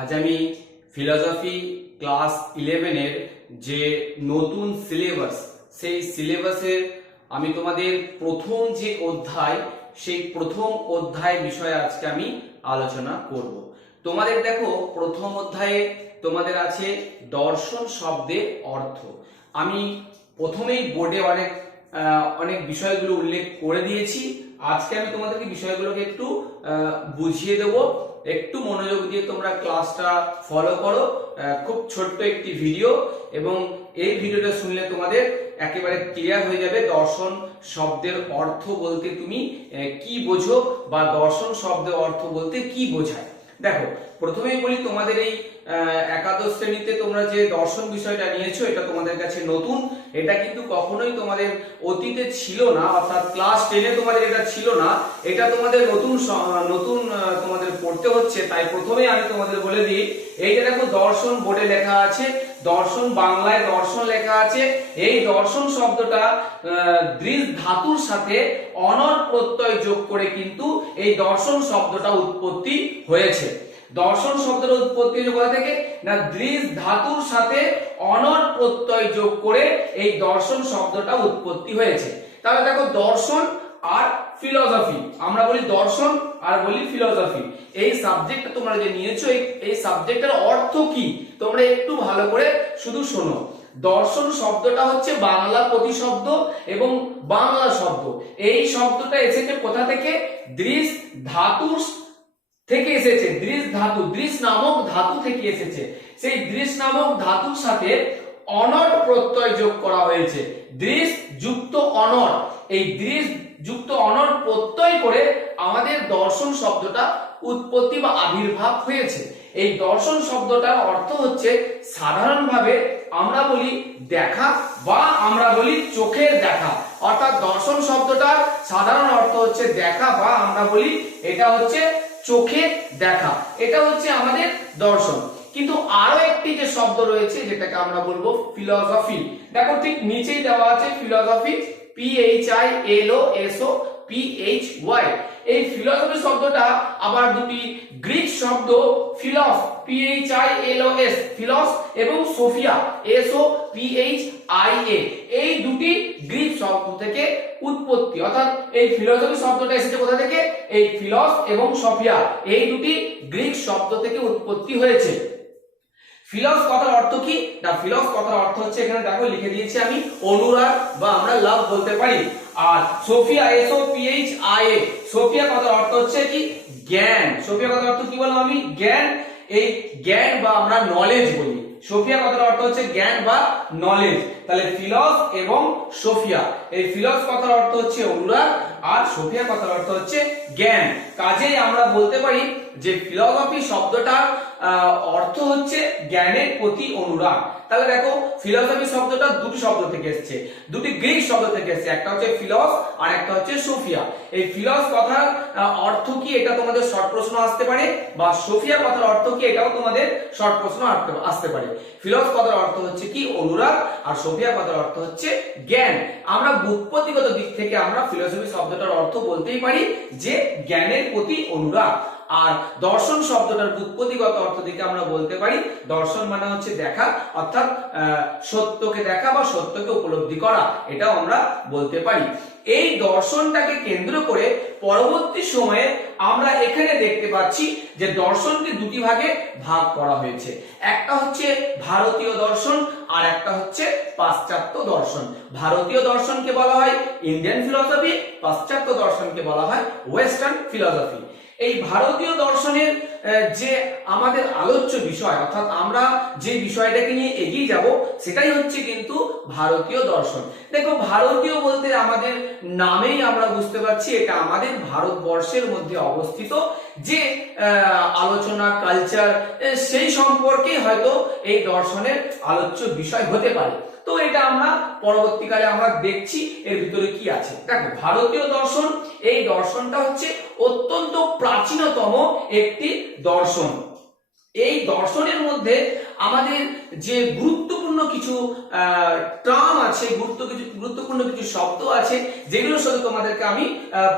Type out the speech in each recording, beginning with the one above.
আজ আমি philosophy class ইলেভেনের যে নতুন সিলেবাস সেই সিলেবাসের আমি তোমাদের প্রথম যে অধ্যায়, সেই প্রথম অধ্যায় বিষয়ে আজকে আমি আলোচনা করব। তোমাদের দেখো, প্রথম অধ্যায়ে তোমাদের আছে দর্শন শব্দের অর্থ। আমি প্রথমেই বোর্ডে অনেক অনেক বিষয়গুলো উল্লেখ করে দিয়েছি। আজকে আমি তোমাদেরকে বিষয়গুলোকে একটু বুঝিয়ে দেব। একটু মনোযোগ দিয়ে তোমরা ক্লাসটা ফলো করো খুব ছোট্ট একটি ভিডিও এবং এই ভিডিওটা শুনলে তোমাদের একেবারে ক্লিয়ার হয়ে যাবে দর্শন শব্দের অর্থ বলতে তুমি কি বোঝো বা দর্শন শব্দের অর্থ বলতে কি বোঝায়। দেখো প্রথমেই বলি, তোমাদের এই একাদশ শ্রেণীতে তোমরা যে দর্শন বিষয়টা নিয়েছো, এটা তোমাদের কাছে নতুন। এটা কিন্তু কখনোই তোমাদের অতীতে ছিল না, অর্থাৎ ক্লাস টেনে তোমাদের এটা ছিল না। এটা তোমাদের নতুন নতুন তোমাদের পড়তে হচ্ছে। তাই প্রথমেই আমি তোমাদের বলে দিই, এই যে দেখো, দর্শন বোর্ডে লেখা আছে, দর্শন বাংলায় দর্শন লেখা আছে। এই দর্শন শব্দটা দৃশ ধাতুর সাথে অনর প্রত্যয় যোগ করে কিন্তু এই দর্শন শব্দটা উৎপত্তি হয়েছে। দর্শন শব্দের উৎপত্তি হয়েছে কোথা থেকে না দৃশ ধাতুর সাথে অনর প্রত্যয় যোগ করে এই দর্শন শব্দটা উৎপত্তি হয়েছে। তাহলে দেখো দর্শন আর ফিলসফি আমরা বলি দর্শন আর বলি ফিলসফি এই সাবজেক্টটা তোমরা যে নিয়েছো, এই সাবজেক্টের অর্থ কি? তোমরা একটু ভালো করে শুধু শোনো। দর্শন শব্দটা হচ্ছে বাংলা প্রতিশব্দ এবং বাংলা শব্দ। এই শব্দটা এসেছে কোথা থেকে? দৃশ ধাতুর থেকে এসেছে। দৃশ ধাতু, দৃশ নামক ধাতু থেকে এসেছে। সেই দৃশ নামক ধাতুর সাথে অনট প্রত্যয় যোগ করা হয়েছে। দৃশ যুক্ত অনট, এই দৃশ যুক্ত অনট প্রত্যয় করে আমাদের দর্শন শব্দটা উৎপত্তি বা আবির্ভাব হয়েছে। এই দর্শন শব্দটার অর্থ হচ্ছে সাধারণভাবে আমরা বলি দেখা বা আমরা বলি চোখের দেখা। অর্থাৎ দর্শন শব্দটার সাধারণ অর্থ হচ্ছে দেখা বা আমরা বলি এটা হচ্ছে চোখে দেখা। এটা হচ্ছে আমাদের দর্শন। কিন্তু আরও একটি যে শব্দ রয়েছে, যেটাকে আমরা বলব ফিলসফি দেখো ঠিক নিচেই দেওয়া আছে philosophy P H I L O S O P H Y এই ফিলসফি শব্দটা আবার দুটি গ্রিক শব্দ philos P H I L O S philos এবং sophia S O P H I A এই দুটি গ্রিক শব্দ থেকে উৎপত্তি। অর্থাৎ এই ফিলসফি শব্দটা এসেছে কোথা থেকে? এই ফিলস এবং সফিয়া, এই দুটি গ্রিক শব্দ থেকে উৎপত্তি হয়েছে। ফিলস কথার অর্থ কি? না, ফিলস কথার অর্থ হচ্ছে এখানে দেখো, লিখে দিয়েছি আমি অনুরাগ বা আমরা লাভ বলতে পারি। আর sophia S O P H I A sophia কথার অর্থ হচ্ছে কি? জ্ঞান। সোফিয়া কথার অর্থ কি বললাম আমি? জ্ঞান। এই জ্ঞান বা আমরা নলেজ বলি। সোফিয়া কথার অর্থ হচ্ছে জ্ঞান বা নলেজ তাহলে ফিলস এবং সোফিয়া। এই ফিলস কথার অর্থ হচ্ছে অনুরাগ, আর সোফিয়া কথার অর্থ হচ্ছে জ্ঞান। কাজেই আমরা বলতে পারি যে ফিলসফি শব্দটার অর্থ হচ্ছে জ্ঞানের প্রতি অনুরাগ। তাহলে দেখো ফিলসফি শব্দটা দুটি শব্দ থেকে এসেছে। দুটি গ্রিক শব্দ থেকে এসেছে, একটা হচ্ছে ফিলস আর একটা হচ্ছে সোফিয়া এই ফিলস কথার অর্থ কি? এটা তোমাদের শর্ট প্রশ্ন আসতে পারে, বা সোফিয়া কথার অর্থ কি? এটাও তোমাদের শর্ট প্রশ্ন আসতে- পারে। ফিলস কথার অর্থ হচ্ছে কি? অনুরাগ, আর সোফিয়া কথার অর্থ হচ্ছে জ্ঞান। আমরা বুৎপত্তিগত দিক থেকে আমরা ফিলোসফি শব্দটার অর্থ বলতেই পারি যে জ্ঞানের প্রতি অনুরাগ। আর দর্শন শব্দটার বুৎপত্তিগত অর্থ দিকে আমরা বলতে পারি। দর্শন মানে হচ্ছে দেখা, অর্থাৎ সত্যকে দেখা বা সত্যকে উপলব্ধি করা, এটাও আমরা বলতে পারি। এই দর্শনটাকে কেন্দ্র করে পরবর্তী সময়ে আমরা এখানে দেখতে পাচ্ছি যে দর্শনকে দুটি ভাগে ভাগ করা হয়েছে। একটা হচ্ছে ভারতীয় দর্শন আর একটা হচ্ছে পাশ্চাত্য দর্শন। ভারতীয় দর্শনকে বলা হয় ইন্ডিয়ান ফিলসফি, পাশ্চাত্য দর্শনকে বলা হয় ওয়েস্টার্ন ফিলসফি। এই ভারতীয় দর্শনের যে আমাদের আলোচ্য বিষয়, অর্থাৎ আমরা যে বিষয়টাকে নিয়ে এগিয়ে যাব, সেটাই হচ্ছে কিন্তু ভারতীয় দর্শন। দেখো, ভারতীয় বলতে আমাদের নামেই আমরা বুঝতে পারছি, এটা আমাদের ভারতবর্ষের মধ্যে অবস্থিত যে আলোচনা কালচার সেই সম্পর্কে হয়তো এই দর্শনের আলোচ্য বিষয় হতে পারে। তো এটা আমরা পরবর্তীকালে আমরা দেখছি এর ভিতরে কি আছে। দেখো, ভারতীয় দর্শন, এই দর্শনটা হচ্ছে অত্যন্ত প্রাচীনতম একটি দর্শন। এই দর্শনের মধ্যে আমাদের যে গুরুত্বপূর্ণ কিছু টার্ম আছে, গুরুত্ব কিছু, গুরুত্বপূর্ণ কিছু শব্দ আছে যেগুলোর সাথে তোমাদেরকে আমি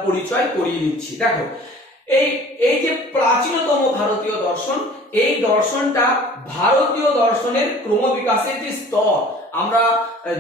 পরিচয় করিয়ে দিচ্ছি। দেখো এই এই যে প্রাচীনতম ভারতীয় দর্শন, এই দর্শনটা ভারতীয় দর্শনের ক্রমবিকাশের যে স্তর, আমরা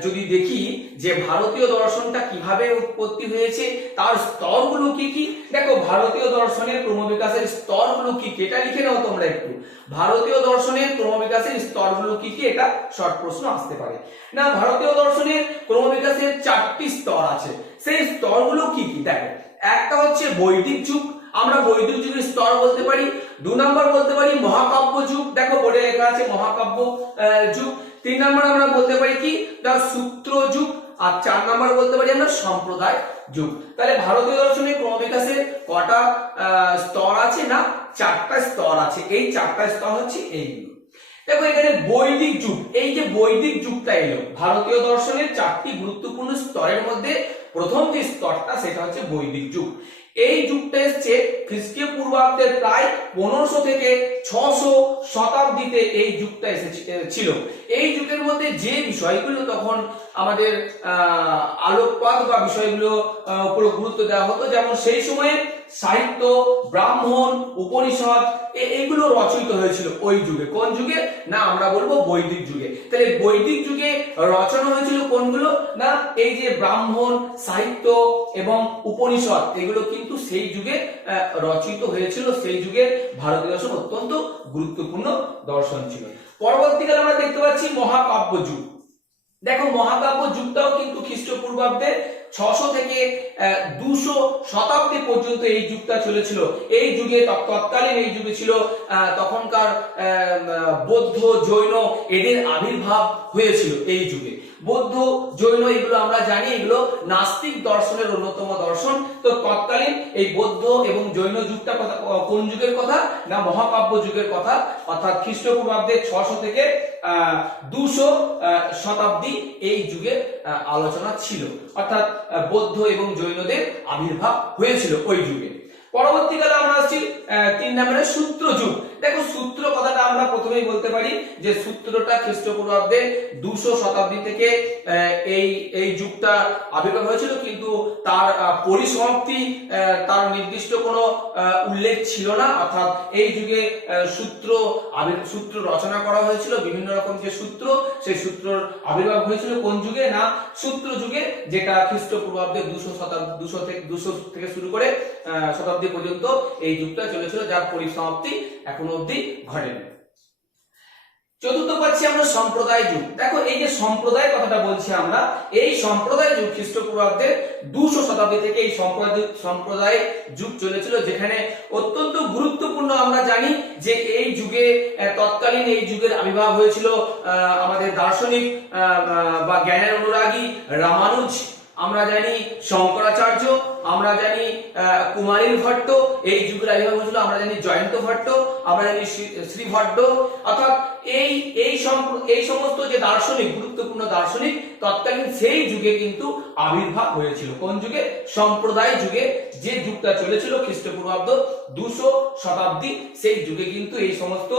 যদি দেখি যে ভারতীয় দর্শনটা কীভাবে উৎপত্তি হয়েছে, তার স্তরগুলো কি কি? দেখো, ভারতীয় দর্শনের ক্রমবিকাশের স্তরগুলো কি কি? এটা লিখে নাও তোমরা একটু। ভারতীয় দর্শনের ক্রমবিকাশের স্তরগুলো কি কি? এটা শর্ট প্রশ্ন আসতে পারে। না, ভারতীয় দর্শনের ক্রমবিকাশের চারটি স্তর আছে। সেই স্তরগুলো কি কি? দেখো, একটা হচ্ছে বৈদিক যুগ আমরা বৈদিক যুগের স্তর বলতে পারি, দু নম্বর বলতে পারি মহাকাব্য যুগ। দেখো বোর্ডে লেখা আছে মহাকাব্য যুগ। তিন নম্বর আমরা বলতে পারি কি? তার সূত্র যুগ। আর চার নম্বর বলতে পারি আমরা সম্প্রদায় যুগ। তাহলে ভারতীয় দর্শনের ক্রমবিকাশের কটা স্তর আছে না? চারটা স্তর আছে। এই চারটা স্তর হচ্ছে এইগুলো দেখো এখানে বৈদিক যুগ। এই যে বৈদিক যুগটা এলো, ভারতীয় দর্শনের চারটি গুরুত্বপূর্ণ স্তরের মধ্যে প্রথম যে স্তরটা, সেটা হচ্ছে বৈদিক যুগ। এই যুগটা এসছে খ্রিস্টীয় পূর্বাব্দের প্রায় পনেরোশো থেকে ছশো শতাব্দীতে এই যুগটা এসেছে ছিল। এই যুগের মধ্যে যে বিষয়গুলো তখন আমাদের আলোকপাত বা বিষয়গুলো উপর গুরুত্ব দেওয়া হতো, যেমন সেই সময়ে সাহিত্য, ব্রাহ্মণ, উপনিষদ এইগুলো রচিত হয়েছিল ওই যুগে। কোন যুগে? না, আমরা বলব বৈদিক যুগে। তাহলে বৈদিক যুগে রচনা হয়েছিল কোনগুলো? না, এই যে ব্রাহ্মণ, সাহিত্য এবং উপনিষদ, এগুলো কিন্তু সেই যুগে রচিত হয়েছিল। সেই যুগে ভারতীয় দর্শন অত্যন্ত গুরুত্বপূর্ণ দর্শন ছিল। পরবর্তীকালে আমরা দেখতে পাচ্ছি মহাকাব্য যুগ। দেখো, মহাকাব্য যুগটাও কিন্তু ছশো থেকে দুশো শতাব্দী পর্যন্ত এই যুগটা চলেছিল। এই যুগে তৎকালীন এই যুগে ছিল তখনকার বৌদ্ধ, জৈন এদের আবির্ভাব হয়েছিল এই যুগে। বৌদ্ধ, জৈন, এগুলো আমরা জানি, এগুলো নাস্তিক দর্শনের অন্যতম দর্শন। তো তৎকালীন এই বৌদ্ধ এবং জৈন যুগটা কথা কোন যুগের কথা? না, মহাকাব্য যুগের কথা। অর্থাৎ খ্রিস্টপূর্বাব্দে ছশো থেকে দুশো শতাব্দী এই যুগে আলোচনা ছিল। অর্থাৎ বৌদ্ধ এবং জৈনদের আবির্ভাব হয়েছিল ওই যুগে। পরবর্তীকালে আমরা আসছি তিন নম্বরে সূত্র যুগ। দেখো সূত্র কথাটা আমরা প্রথমেই বলতে পারি যে সূত্রটা খ্রিস্টপূর্বাব্দে দুশো শতাব্দী থেকে এই এই যুগটা আবির্ভাব হয়েছিল, কিন্তু তার পরিসমাপ্তি তার নির্দিষ্ট কোনো উল্লেখ ছিল না। অর্থাৎ এই যুগে সূত্র আবির, সূত্র রচনা করা হয়েছিল, বিভিন্ন রকম যে সূত্র, সেই সূত্রর আবির্ভাব হয়েছিল কোন যুগে না সূত্র যুগে, যেটা খ্রিস্টপূর্বাব্দে দুশো শতাব্দী, দুশো থেকে দুশো থেকে শুরু করে শতাব্দী পর্যন্ত এই যুগটা চলেছিল, যার পরিসমাপ্তি এখনও অবধি ঘটেনি চতুর্থ পাচ্ছি আমরা সম্প্রদায় যুগ। দেখো, এই যে সম্প্রদায় কথাটা বলছি আমরা, এই সম্প্রদায় যুগ খ্রিস্টপূর্বাব্দের দুশো শতাব্দী থেকে এই সম্প্রদায় সম্প্রদায় যুগ চলেছিল, যেখানে অত্যন্ত গুরুত্বপূর্ণ আমরা জানি যে এই যুগে তৎকালীন এই যুগের আবির্ভাব হয়েছিল আমাদের দার্শনিক বা জ্ঞানের অনুরাগী রামানুজ আমরা জানি শঙ্করাচার্য আমরা জানি আহ, কুমারীর ভট্ট এই যুগের আবির্ভাব হয়েছিল আমরা জানি জয়ন্ত ভট্ট আমরা জানি শ্রী- ভট্ট। অর্থাৎ এই এই এই সমস্ত যে দার্শনিক গুরুত্বপূর্ণ দার্শনিক তৎকালীন সেই যুগে কিন্তু আবির্ভাব হয়েছিল। কোন যুগে? সম্প্রদায় যুগে। যে যুগটা চলেছিল খ্রিস্টপূর্বাব্দ দুশো শতাব্দী সেই যুগে কিন্তু এই সমস্ত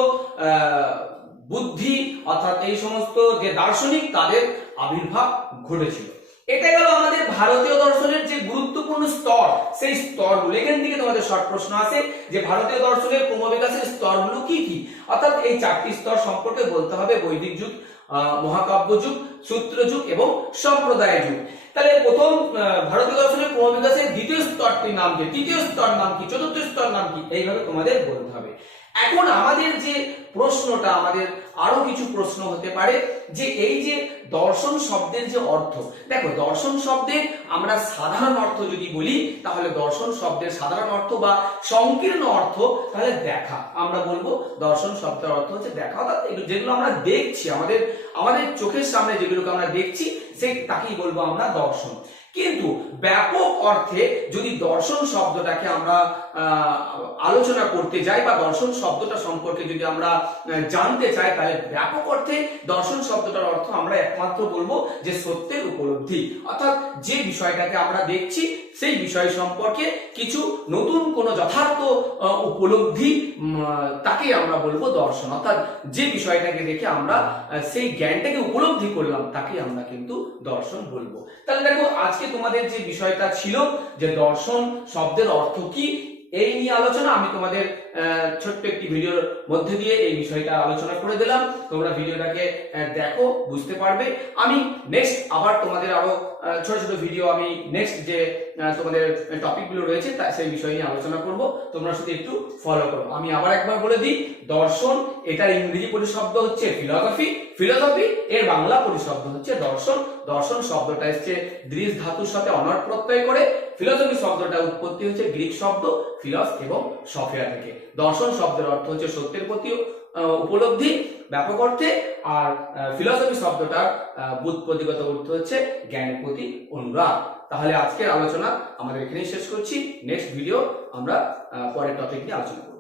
বুদ্ধি অর্থাৎ এই সমস্ত যে দার্শনিক তাদের আবির্ভাব ঘটেছিল। এটা গেল আমাদের ভারতীয় দর্শনের যে গুরুত্বপূর্ণ স্তর, সেই স্তরগুলো। এখান থেকে তোমাদের শর্ট প্রশ্ন আছে যে ভারতীয় দর্শনের ক্রমবিকাশের স্তরগুলো কি কি? অর্থাৎ এই চারটি স্তর সম্পর্কে বলতে হবে বৈদিক যুগ মহাকাব্য যুগ, সূত্র যুগ এবং সম্প্রদায় যুগ। তাহলে প্রথম ভারতীয় দর্শনের ক্রমবিকাশের দ্বিতীয় স্তরটির নাম কি? তৃতীয় স্তর নাম কি? চতুর্থ স্তর নাম কি? এইভাবে তোমাদের বলতে হবে। এখন আমাদের যে প্রশ্নটা, আমাদের আরও কিছু প্রশ্ন হতে পারে যে এই যে দর্শন শব্দের যে অর্থ, দেখো দর্শন শব্দের আমরা সাধারণ অর্থ যদি বলি, তাহলে দর্শন শব্দের সাধারণ অর্থ বা সংকীর্ণ অর্থ তাহলে দেখা। আমরা বলব দর্শন শব্দের অর্থ হচ্ছে দেখা। অর্থাৎ যেগুলো আমরা দেখছি, আমাদের আমাদের চোখের সামনে যেগুলোকে আমরা দেখছি সে তাকেই বলব আমরা দর্শন। কিন্তু ব্যাপক অর্থে যদি দর্শন শব্দটাকে আমরা আলোচনা করতে যাই বা দর্শন শব্দটা সম্পর্কে যদি আমরা জানতে চাই, তাহলে ব্যাপক অর্থে দর্শন শব্দটার অর্থ আমরা একমাত্র বলব যে সত্যের উপলব্ধি। অর্থাৎ যে বিষয়টাকে আমরা দেখছি সেই বিষয় সম্পর্কে কিছু নতুন কোনো যথার্থ উপলব্ধি তাকে আমরা বলব দর্শন। অর্থাৎ যে বিষয়টাকে দেখে আমরা সেই জ্ঞানটাকে উপলব্ধি করলাম, তাকে আমরা কিন্তু দর্শন বলব। তাহলে দেখো, আজকে তোমাদের যে বিষয়টা ছিল, যে দর্শন শব্দের অর্থ কি এই নিয়ে আলোচনা, আমি তোমাদের ছোট্ট একটি ভিডিওর মধ্যে দিয়ে এই বিষয়টা আলোচনা করে দিলাম। তোমরা ভিডিওটাকে দেখো, বুঝতে পারবে। আমি নেক্সট আবার তোমাদের আরও ছোট ছোট ভিডিও আমি নেক্সট যে তোমাদের টপিকগুলো রয়েছে, তা, সেই বিষয় নিয়ে আলোচনা করব। তোমরা শুধু একটু ফলো করো। আমি আবার একবার বলে দিই, দর্শন, এটার ইংরেজি পরিশব্দ হচ্ছে ফিলসফি ফিলসফি এর বাংলা পরিশব্দ হচ্ছে দর্শন। দর্শন শব্দটা এসছে দৃশ ধাতুর সাথে অনর প্রত্যয় করে। ফিলসফি শব্দটা উৎপত্তি হচ্ছে গ্রিক শব্দ, ফিলস এবং সফিয়া থেকে। দর্শন শব্দের অর্থ হচ্ছে সত্যের প্রতি উপলব্ধি, ব্যাপক অর্থে, আর ফিলসফি শব্দটার বুৎপত্তিগত অর্থ হচ্ছে জ্ঞানের প্রতি অনুরাগ। তাহলে আজকের আলোচনা আমাদের এখানেই শেষ করছি। নেক্সট ভিডিও আমরা পরের টপিক নিয়ে আলোচনা করব।